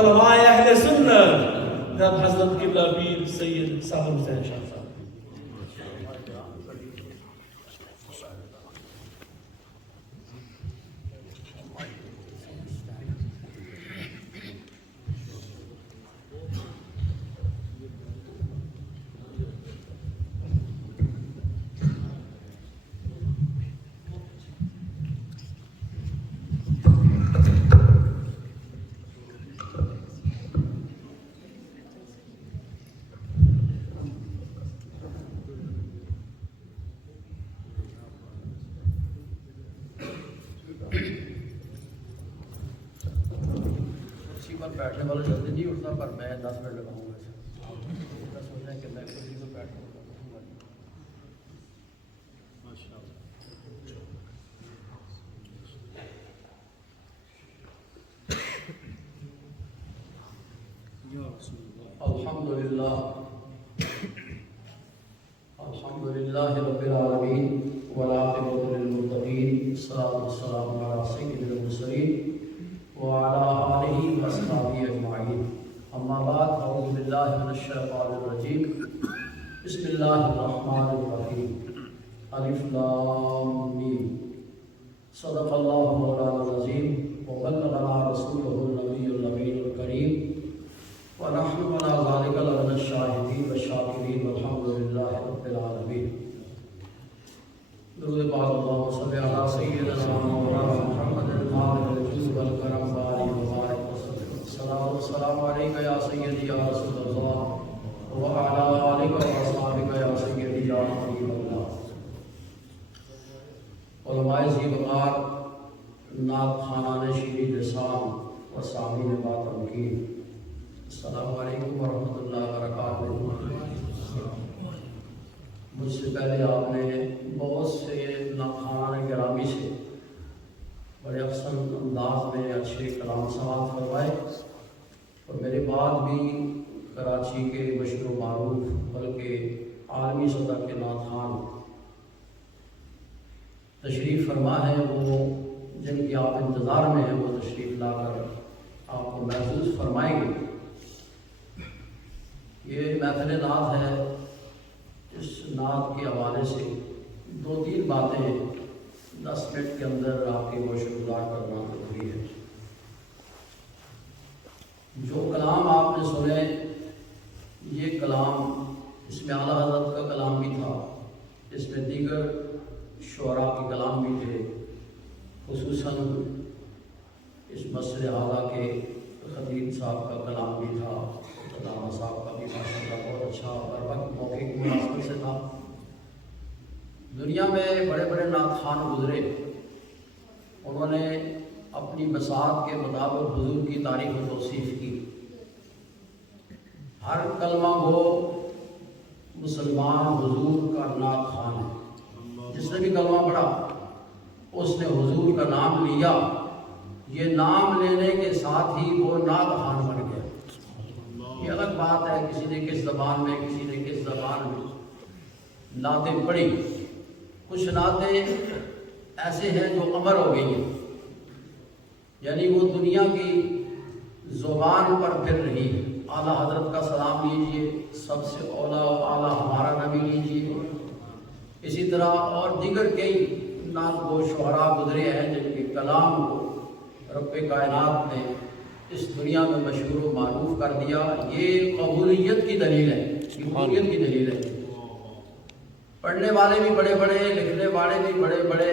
علماء اہل سنت جناب حضرت قبلہ پیر سید صاحب حسین شاہ صاحب. بیٹھنے والا جلدی نہیں اٹھتا پر میں 10 منٹ لگاؤں گا. سوچنا کہ میں کسی کو بیٹھوں گا. الحمدللہ رب العالمین والعاقبۃ للمتقین والصلاۃ والسلام علی سید المرسلین وعلى آلہ وصحبہ اجمعین. اما بعد اعوذ باللہ من الشیطان الرجیم. بسم اللہ الرحمن الرحیم. الف لام میم. صدق اللہ مولانا العظیم وبلغنا رسولہ النبی الامین الکریم ونحن علی ذلک لمن الشاہدین والشاکرین والحمد للہ رب العالمین. درود پاک اللہم صلی علی سیدنا مولانا محمد الماضی الجود والکرم باری مبارک وسلم. الصلاۃ والسلام علیک یا سیدی یا رسول اللہ وعلی آلک واصحابک یا سیدی یا حبیب اللہ. علماء ذی وقار، نعت خوانان شیریں لسان و سامعین با تمکین، السلام علیکم ورحمۃ اللہ وبرکاتہ. مجھ سے پہلے آپ نے بہت سے ناخوانان گرامی سے بڑے احسن انداز میں اچھے کلام سماعت فرمائے، اور میرے بعد بھی کراچی کے مشہور و معروف بلکہ عالمی سطح کے نعت خوان تشریف فرما ہے، وہ جن کی آپ انتظار میں ہیں وہ تشریف لا کر آپ کو محسوس فرمائیں گے. یہ محفل نعت ہے. اس نعت کے حوالے سے 2-3 باتیں 10 منٹ کے اندر آپ کے گوش گزار کرنا ضروری ہے. جو کلام آپ نے سنے یہ کلام اس میں اعلیٰ حضرت کا کلام بھی تھا، اس میں دیگر شعراء کے کلام بھی تھے، خصوصاً اس مسجد اعلیٰ کے خطیب صاحب کا کلام بھی تھا، علامہ صاحب کا بھی ماشاءاللہ بہت اچھا اور وقت موقع کی مناسبت سے تھا. دنیا میں بڑے بڑے نعت خوان گزرے، انہوں نے اپنی بساط کے مطابق حضور کی تعریف و توصیف کی. ہر کلمہ گو مسلمان حضور کا نعت خوان ہے. جس نے بھی کلمہ پڑھا اس نے حضور کا نام لیا. یہ نام لینے کے ساتھ ہی وہ نعت خوان بن گیا. یہ الگ بات ہے کسی نے کس زبان میں کسی نے کس زبان میں نعتیں پڑھی. کچھ نعتیں ایسے ہیں جو امر ہو گئی ہیں، یعنی وہ دنیا کی زبان پر پھر رہی ہے. اعلیٰ حضرت کا سلام لیجئے، سب سے اولا و اعلیٰ ہمارا نبی لیجئے. اسی طرح اور دیگر کئی نعت گو شعراء گزرے ہیں جن کے کلام کو رب کائنات نے اس دنیا میں مشہور و معروف کر دیا. یہ قبولیت کی دلیل ہے، قبولیت کی دلیل ہے. پڑھنے والے بھی بڑے بڑے، لکھنے والے بھی بڑے بڑے،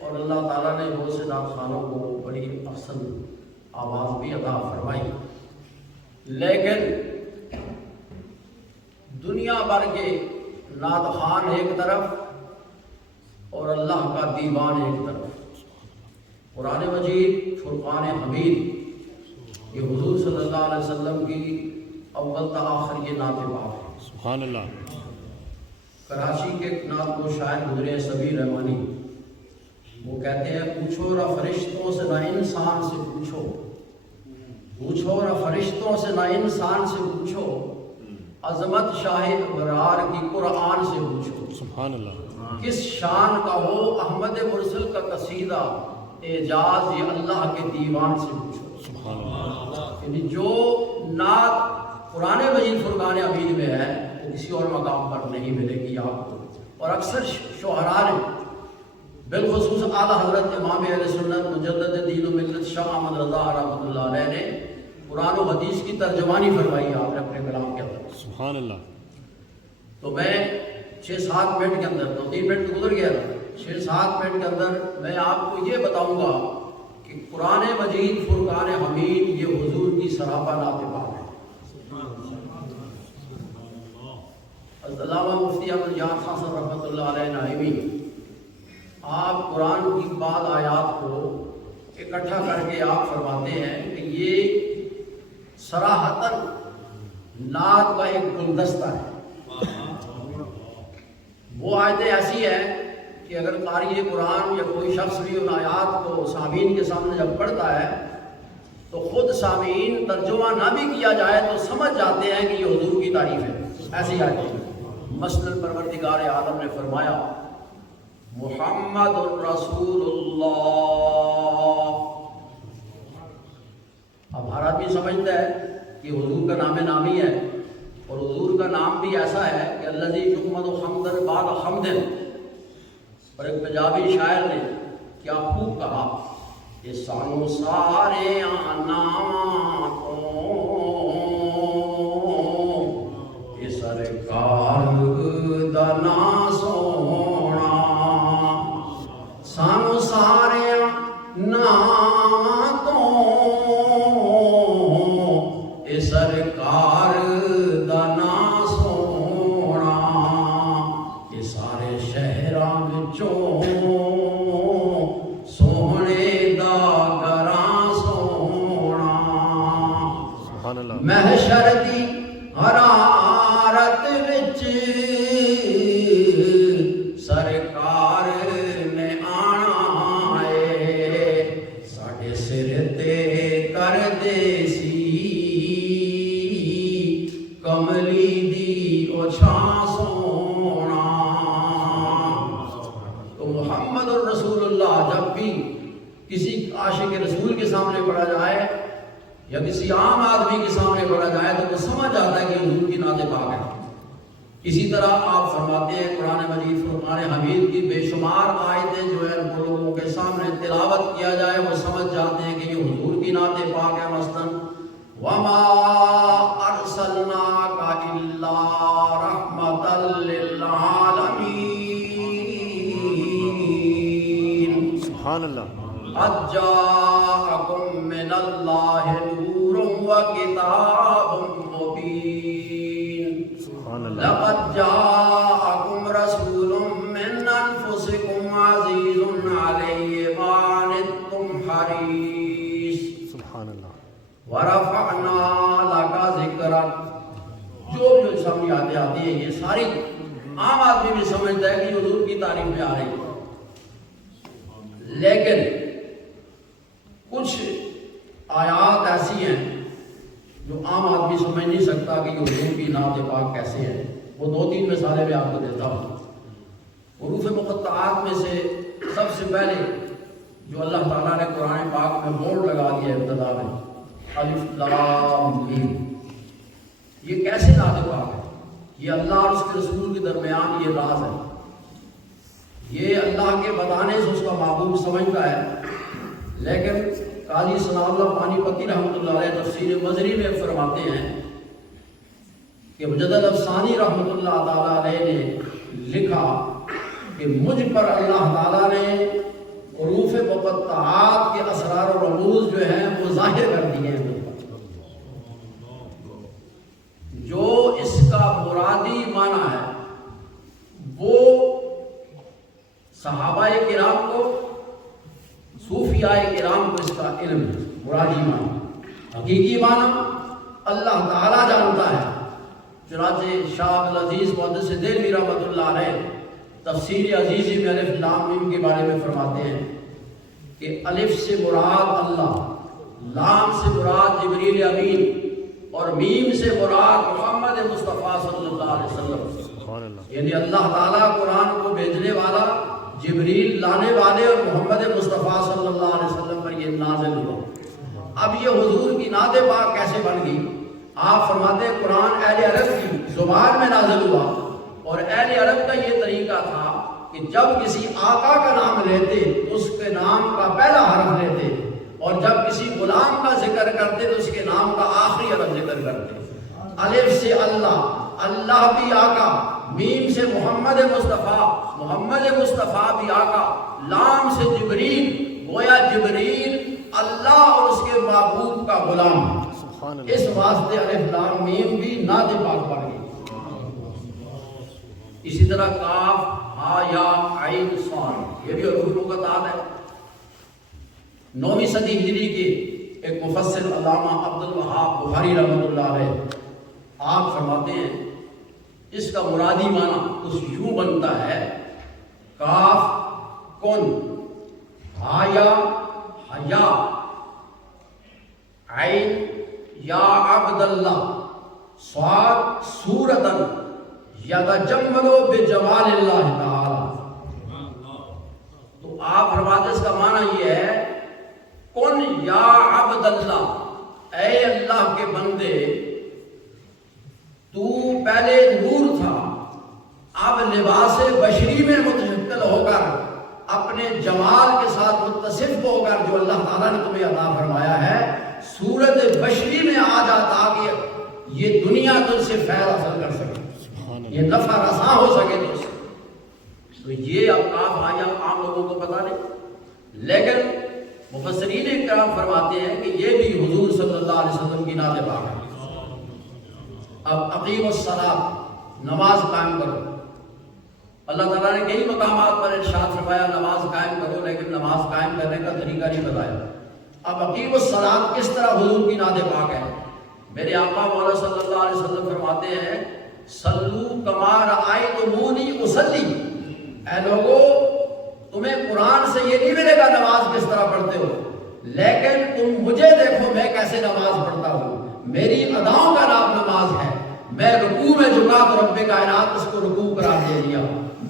اور اللہ تعالیٰ نے بہت سے نعت خوانوں کو بڑی احسن آواز بھی عطا فرمائی. لیکن دنیا بھر کے نعت خوان ایک طرف اور اللہ کا دیوان ایک طرف. قرآن مجید فرقان حمید یہ حضور صلی اللہ علیہ وسلم کی اول تا آخر یہ نعت پاک ہے. سبحان اللہ. کراچی کے نعت کو شاعر گزرے سبیر رحمانی، وہ کہتے ہیں پوچھو را فرشتوں سے نہ انسان سے پوچھو، پوچھو را فرشتوں سے نہ انسان سے پوچھو، عظمت شاہ ابرار کی قرآن سے پوچھو. سبحان اللہ. کس شان کا ہو احمد مرسل کا قصیدہ، اعجاز یہ اللہ کے دیوان سے پوچھو۔ یعنی جو نعت قرآن مجید فرقان حمید میں ہے وہ کسی اور مقام پر نہیں ملے گی آپ کو۔ اور اکثر شعراء نے بالخصوص اعلیٰ حضرت امام اہل سنت مجدد دین و ملت شاہ احمد رضا رحمۃ اللہ علیہ نے قرآن و حدیث کی ترجمانی فرمائی آپ نے اپنے کلام کے اندر۔ سبحان اللہ۔ تو میں 6-7 منٹ کے اندر، 2-3 منٹ تو گزر گیا تھا، 6-7 منٹ کے اندر میں آپ کو یہ بتاؤں گا کہ قرآن مجید فرقان حمید یہ حضور کی سراپا نعت پاک ہے۔ علامہ مفتی احمد جان خان صاحب رحمۃ اللہ علیہ نائمی آپ قرآن کی بعض آیات کو اکٹھا کر کے آپ فرماتے ہیں کہ یہ صراحتاً نعت کا ایک گلدستہ ہے۔ وہ آیتیں ایسی ہیں کہ اگر قاری قرآن یا کوئی شخص بھی ان آیات کو سامعین کے سامنے جب پڑھتا ہے تو خود سامعین ترجمہ نہ بھی کیا جائے تو سمجھ جاتے ہیں کہ یہ حضور کی تعریف ہے۔ ایسی آیتیں مثلاً پروردگار عالم نے فرمایا محمد الرسول اللہ۔ اب ہر آدمی سمجھتا ہے کہ حضور کا نام نامی ہے، اور حضور کا نام بھی ایسا ہے کہ الذی یحمد حمدن بعد حمد۔ اور ایک پنجابی شاعر نے کیا خوب کہا کہ سانو سارے ناماں تو یہ سرکار دا نام سونا، سانو سارے نام تو یہ سرکار دا نام سونا، یہ سارے شہراں وچوں سونے دا گراں سونا، سبحان اللہ۔ محشر دی حرارت وچ سرکار نے آنا ہے، ساڈے سر تے کر دے سی کملی دی او چھاں سونا۔ تو محمد الرسول اللہ جب بھی کسی عاشق رسول کے سامنے پڑھا جائے یا کسی عام آدمی کے سامنے پڑھا جائے تو وہ سمجھ جاتا ہے کہ حضور کی نعت پاک ہے۔ اسی طرح آپ فرماتے ہیں قرآن مجید فرقان حمید کی بے شمار آیتیں جو ہے وہ لوگوں کے سامنے تلاوت کیا جائے وہ سمجھ جاتے ہیں کہ یہ حضور کی نعت پاک ہے۔ مثلاً وَمَا أَرْسَلْنَاكَ إِلَّا رَحْمَةً لِّلْعَالَمِينَ سبحان اللہ۔ قَدْ جَاءَكُم مِّنَ اللَّهِ نُورٌ وَكِتَابٌ مُّبِينٌ سبحان اللہ۔ لَقَدْ جَاءَكُمْ رَسُولٌ مِّنْ أَنفُسِكُمْ عَزِيزٌ عَلَيْهِ مَا عَنِتُّمْ حَرِيصٌ سبحان اللہ۔ وَرَفَعْنَا لَكَ ذِكْرَكَ۔ جو سامنے آتی ہیں یہ ساری عام آدمی بھی سمجھتا ہے کہ حضور کی تعریف میں آ رہی ہے، لیکن کچھ آیات ایسی ہیں جو عام آدمی سمجھ نہیں سکتا کہ یہ حضور کی نعت پاک کیسے ہے۔ وہ 2-3 مثالیں میں آپ کو دیتا ہوں۔ حروف مقطعات میں سے سب سے پہلے جو اللہ تعالیٰ نے قرآن پاک میں موڑ لگا دیا ابتدا میں، الف لام میم، یہ کیسے نعت پاک ہے؟ یہ اللہ اور اس کے رسول کے درمیان یہ راز ہے، یہ اللہ کے بتانے سے اس کا محبوب سمجھتا ہے۔ لیکن قاضی ثناء اللہ پانی پتی رحمۃ اللہ علیہ تفسیر مظہری میں فرماتے ہیں کہ مجدد افسانی رحمۃ اللہ تعالیٰ علیہ نے لکھا کہ مجھ پر اللہ تعالیٰ نے حروف مقطعات کے اسرار و رموز جو ہیں وہ ظاہر کر دیے ہیں، جو اس کا مرادی معنی ہے وہ صحابہ کرام کو، صوفیاء کرام کو اس کا علم ہے۔ مرادی معنی، حقیقی معنی اللہ تعالیٰ جانتا ہے۔ چنانچہ شاہ عبدالعزیز محدث دہلوی رحمۃ اللہ علیہ تفسیر عزیزی میں الف لام میم کے بارے میں فرماتے ہیں کہ الف سے مراد اللہ، لام سے مراد جبریل امین اور میم سے مراد محمد مصطفیٰ صلی اللہ علیہ وسلم، یعنی اللہ تعالیٰ قرآن کو بھیجنے والا جبریل لانے والے اور محمد مصطفیٰ صلی اللہ علیہ وسلم پر یہ نازل ہوا۔ اب یہ حضور کی نعت پاک کیسے بن گئی؟ آپ فرماتے ہیں قرآن اہل عرب کی زبان میں نازل ہوا، اور اہل عرب کا یہ طریقہ تھا کہ جب کسی آقا کا نام لیتے تو اس کے نام کا پہلا حرف لیتے، اور جب کسی غلام کا ذکر کرتے تو اس کے نام کا آخری حرف ذکر کرتے۔ الف سے اللہ، اللہ بھی آقا، میم سے محمد مصطفیٰ، محمد مصطفیٰ بھی آقا، لام سے جبریل، گویا جبریل اللہ اور اس کے محبوب کا غلام۔ اس واسطے الف لام میم بھی نعت پاک پڑھ گئی۔ اسی طرح کاف ہا یا عین صاد، یہ بھی حروف مقطعات ہے۔ 9ویں صدی ہجری کے ایک مفسر علامہ عبد الوہاب بخاری رحمۃ اللہ علیہ آپ فرماتے ہیں اس کا مرادی معنی کچھ یوں بنتا ہے، کاف کن، ہایا حیا، عین یا عبد اللہ، صاد صورتن یتجمل بجمال اللہ تعالی۔ تو آپ فرماتے اس کا معنی یہ ہے، کن یا عبد اللہ، اے اللہ کے بندے، تو پہلے نور تھا، اب لباس بشری میں متشکل ہو کر اپنے جمال کے ساتھ متصف ہو کر جو اللہ تعالیٰ نے تمہیں عطا فرمایا ہے، صورت بشری میں آ جا تاکہ یہ دنیا تجھ سے فیض حاصل کر سکے، یہ نفع رساں ہو سکے تجھ سے۔ تو یہ اب کاف آیا عام لوگوں کو پتہ نہیں، لیکن مفسرین کرام فرماتے ہیں کہ یہ بھی حضور صلی اللہ علیہ وسلم کی نعت پاک ہے۔ اب اقیم الصلاۃ، نماز قائم کرو۔ اللہ تعالیٰ نے کئی مقامات پر ارشاد فرمایا نماز قائم کرو، لیکن نماز قائم کرنے کا طریقہ نہیں بتایا۔ اب اقیم الصلاۃ کس طرح حضور کی نعت پاک ہے؟ میرے آقا مولا صلی اللہ علیہ وسلم فرماتے ہیں، صلو کما رأیتمونی اصلی، اے لوگو تمہیں قرآن سے یہ نہیں ملے گا نماز کس طرح پڑھتے ہو، لیکن تم مجھے دیکھو میں کیسے نماز پڑھتا ہوں۔ میری اداؤں کا نام نماز ہے۔ میں رکوع میں جھکا تو رب کائنات اس کو رکوع قرار دے دیا،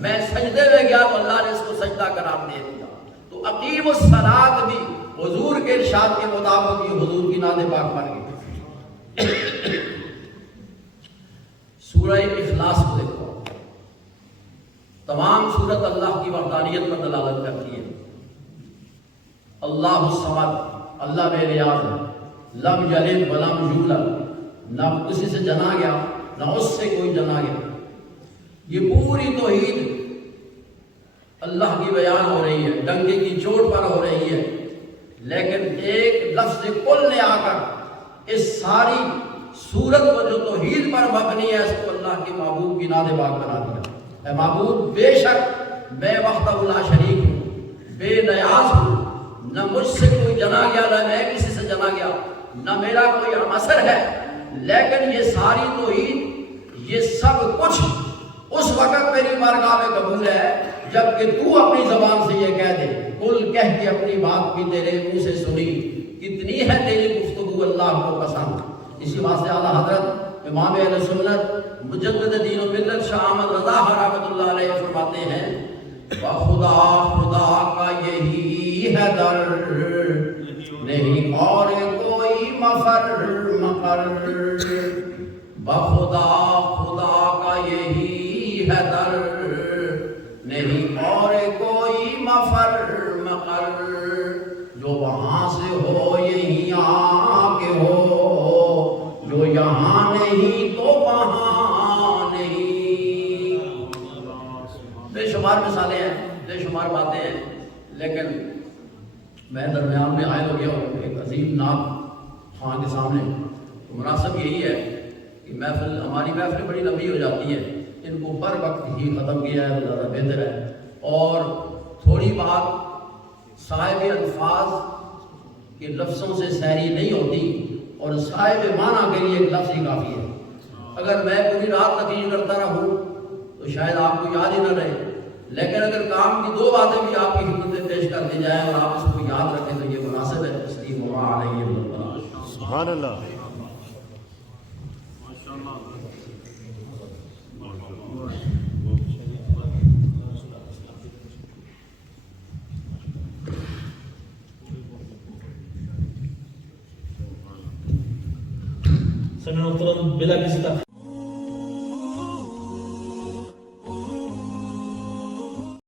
میں سجدے میں گیا تو اللہ نے اس کو سجدہ قرار دے دیا۔ تو اقیم الصلاۃ بھی حضور کے ارشاد کے مطابق یہ حضور کی نعت پاک بن گئی۔ سورہ اخلاص کو دیکھو، تمام سورت اللہ کی وحدانیت پر دلالت کرتی ہے۔ اللہ الصمد، اللہ بے نیاز ہے، لم یلد ولم یولد، نہ کسی سے جنا گیا نہ اس سے کوئی جنا گیا۔ یہ پوری توحید اللہ کی بیان ہو رہی ہے، ڈنکے کی چوٹ پر ہو رہی ہے، لیکن ایک لفظ کل نے آ کر اس ساری سورت کو جو توحید پر مبنی ہے اس کو اللہ کے محبوب کی نعت پاک بنا دیا۔ اے محبوب، بے شک میں وحدہ لا شریک ہوں، بے نیاز ہوں، نہ مجھ سے کوئی جنا گیا نہ میں کسی سے جنا گیا، نہ میرا کوئی عنصر ہے، لیکن یہ ساری توحید، یہ سب کچھ اس وقت میری بارگاہ میں قبول ہے جبکہ تو اپنی زبان سے یہ کہہ دے، کل کہہ کے اپنی بات بھی تیرے منہ سے سنی، کتنی ہے تیری گفتگو اللہ کو پسند۔ اسی واسطے اعلیٰ حضرت امام اہل سنت مجدد دین و ملت شاہ احمد رضا رحمۃ اللہ علیہ فرماتے ہیں، خدا خدا کا یہی ہے در، نہیں اور کوئی مفر مقر، بخدا خدا کا یہی ہے در، نہیں اور کوئی مفر مقر، جو وہاں سے ہو یہیں آ کے ہو، جو یہاں نہیں تو وہاں نہیں۔ بے شمار مثالیں ہیں، بے شمار باتیں ہیں، لیکن میں درمیان میں عائد ہو گیا ہوں ایک عظیم نعت خواہاں کے سامنے، تو مناسب یہی ہے کہ محفل، ہماری محفلیں بڑی لمبی ہو جاتی ہیں، ان کو بر وقت ہی ختم کیا ہے تو زیادہ بہتر ہے، اور تھوڑی بات صاحب الفاظ کے لفظوں سے سیری نہیں ہوتی، اور صاحب معنی کے لیے ایک لفظ ہی کافی ہے۔ اگر میں پوری رات تقریر کرتا رہوں تو شاید آپ کو یاد ہی نہ رہے، لیکن اگر کام کی دو باتیں بھی آپ کی خدمت میں پیش کر دی جائیں اور آپ اس کو یاد رکھیں تو یہ مناسب ہے۔ تسلیم علیہ سبحان اللہ۔ خلينا نفترض بلا كسي